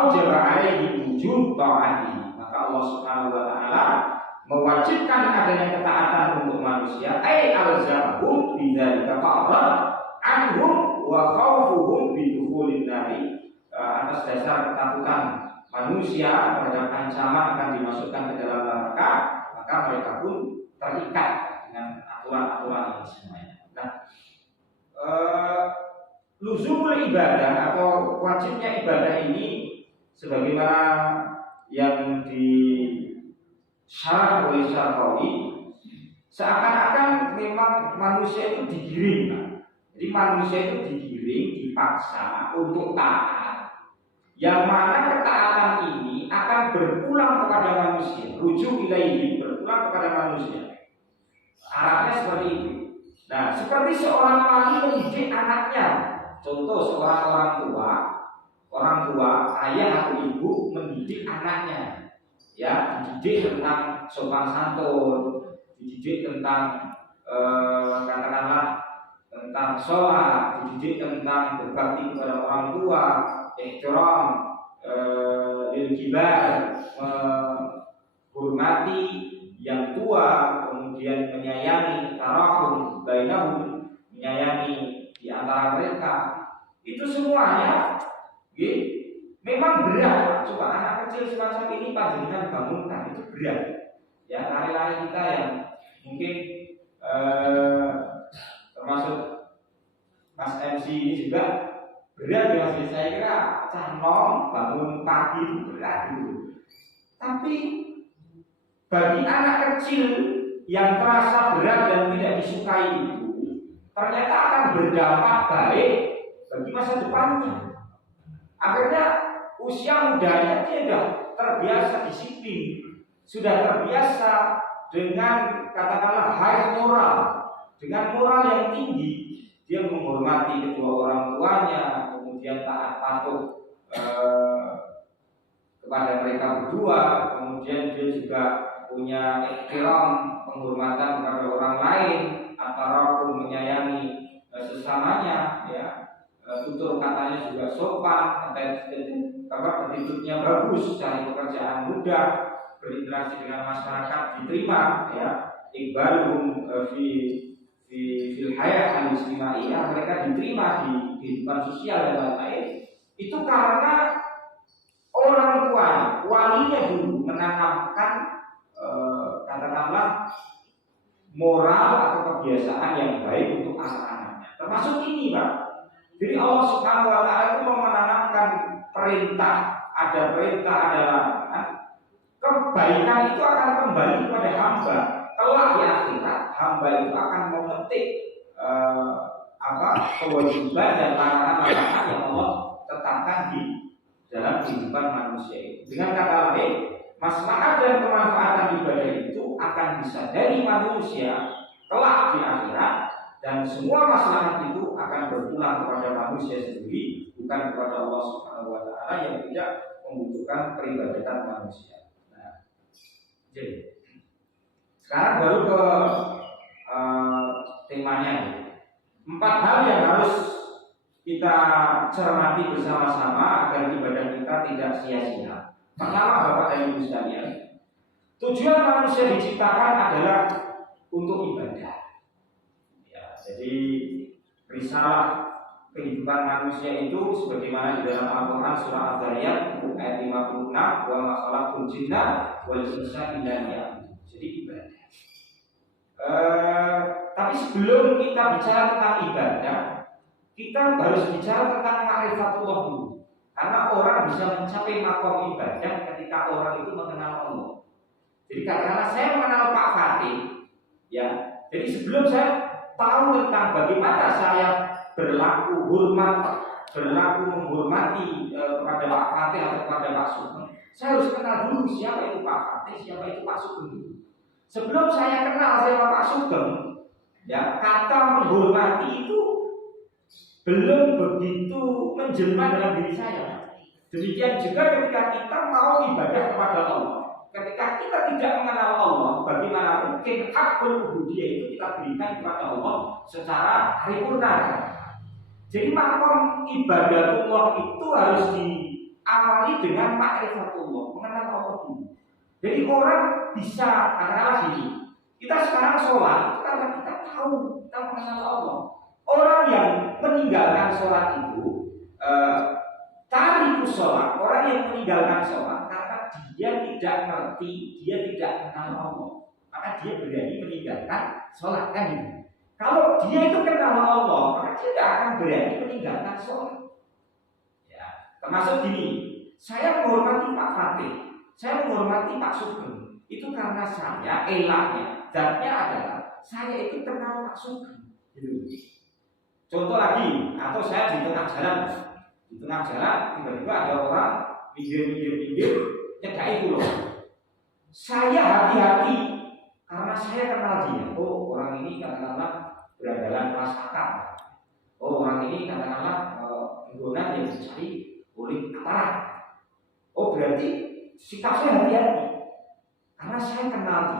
aujaba alaihi wujub ta'ati. Maka Allah Subhanahu wa taala mewajibkan adanya ketaatan untuk manusia, ai alzamhum bidzalika fa'ran anhum wa khawfuhum bidukhulin nari, atas dasar ketakutan manusia terhadap ancaman akan dimasukkan ke dalam neraka, maka mereka pun terikat dengan aturan-aturan ini semuanya. Nah, luzumul ibadah atau wajibnya ibadah ini sebagaimana yang disyarah oleh Syarqawi, seakan-akan memang manusia itu digiring. Jadi manusia itu digiring, dipaksa untuk taat, yang mana ketaatan ini akan berpulang kepada manusia, rujuk ilaihi, berpulang kepada manusia. Arahnya seperti itu. Nah, seperti seorang wali mendidik anaknya. Contoh seorang orang tua, ayah atau ibu mendidik anaknya, ya, dididik tentang sopan santun, dididik tentang katakanlah tentang sholat, dididik tentang berbakti kepada orang tua, ihtiram lil kibar, menghormati yang tua, kemudian menyayangi tarahum bainahum, menyayangi di antara mereka. Itu semuanya memang berat. Coba anak kecil semacam ini panjenengan bangunkan, itu berat. Ya, lari-lari kita yang mungkin termasuk Mas MC ini juga berat ya. Saya kira canom bangun pagi itu berat dulu. Tapi bagi anak kecil yang terasa berat dan tidak disukai itu, ternyata akan berdampak baik bagi masa depannya. Akhirnya usia mudanya dia sudah terbiasa disiplin, sudah terbiasa dengan katakanlah high moral, dengan moral yang tinggi. Dia menghormati kedua orang tuanya, kemudian taat patuh kepada mereka berdua, kemudian dia juga punya ihtiram, penghormatan kepada orang lain, antara pun menyayangi sesamanya, ya, tutur katanya juga sopan, attitude-nya bagus, cari pekerjaan mudah, berinteraksi dengan masyarakat diterima, ya, iqbaluhum fil hayat al-ijtimaiyah, mereka diterima di kehidupan sosial dan lain-lain. Itu karena orang tua, walinya dulu menanamkan katakanlah moral atau kebiasaan yang baik untuk anak-anaknya. Termasuk ini, Pak. Jadi Allah Subhanahu wa taala itu menanamkan perintah, ada perintah, ada larangan. Kebaikan itu akan kembali kepada hamba. Kelak di akhirat, hamba itu akan memetik kewajiban dan larangan-larangan yang Allah tetapkan di dalam kehidupan manusia itu. Dengan kata lain, maslahat dan kemanfaatan ibadah itu akan disadari manusia kelak di akhirat, dan semua maslahat itu akan berpulang kepada manusia sendiri, bukan kepada Allah Subhanahu wa taala yang tidak membutuhkan peribadatan manusia. Nah, jadi sekarang baru ke temanya. 4 hal yang harus kita cermati bersama-sama agar ibadah kita tidak sia-sia. Pertama, Bapak dan Ibu sekalian, tujuan manusia diciptakan adalah untuk ibadah. Ya, jadi risalah kehidupan manusia itu sebagaimana di dalam Al-Quran surah Al-Zariyat ayat 56, wa ma khalaqtul jinna wal insa illa liya'budun. Jadi ibadah. Tapi sebelum kita bicara tentang ibadah, kita harus bicara tentang ma'rifatullah dulu. Karena orang bisa mencapai makom ibadah ketika orang itu mengenal Allah. Jadi karena saya mengenal Pak Fatih, ya. Jadi sebelum saya tahu tentang bagaimana saya berlaku hormat, berlaku menghormati kepada Pak Fatih atau kepada Pak Sugeng, saya harus kenal dulu siapa itu Pak Fatih, siapa itu Pak Sugeng. Sebelum saya kenal siapa Pak Sugeng, ya, kata menghormati itu belum begitu menjelma dalam diri saya. Demikian juga ketika kita mau ibadah kepada Allah, ketika kita tidak mengenal Allah, bagaimana mungkin hakul ubudiyah itu kita berikan kepada Allah secara paripurna. Jadi makom ibadah Allah itu harus awali dengan ma'rifatullah, mengenal Allah dulu. Jadi orang bisa katakanlah gini, kita sekarang sholat itu karena kita tahu kita mengenal Allah. Orang yang meninggalkan sholat itu tarikus sholat, orang yang meninggalkan sholat karena dia tidak ngerti, dia tidak kenal Allah, maka dia berani meninggalkan sholat kan gitu. Kalau dia itu kenal Allah, maka dia tidak akan berani meninggalkan sholat. Ya, termasuk gini, saya menghormati Pak Fatih, saya menghormati Pak Sugeng, itu karena saya elahnya, zatnya adalah saya itu kenal Pak Sugeng. Gitu. Contoh lagi, atau saya di tengah jalan tiba-tiba ada orang minggir nyedai pulau. Saya hati-hati karena saya kenal dia. Oh, orang ini katakanlah beradalan kelas akal. Oh, orang ini katakanlah penggunaan yang dicari oleh aparat. Oh, berarti sikap saya hati-hati karena saya kenal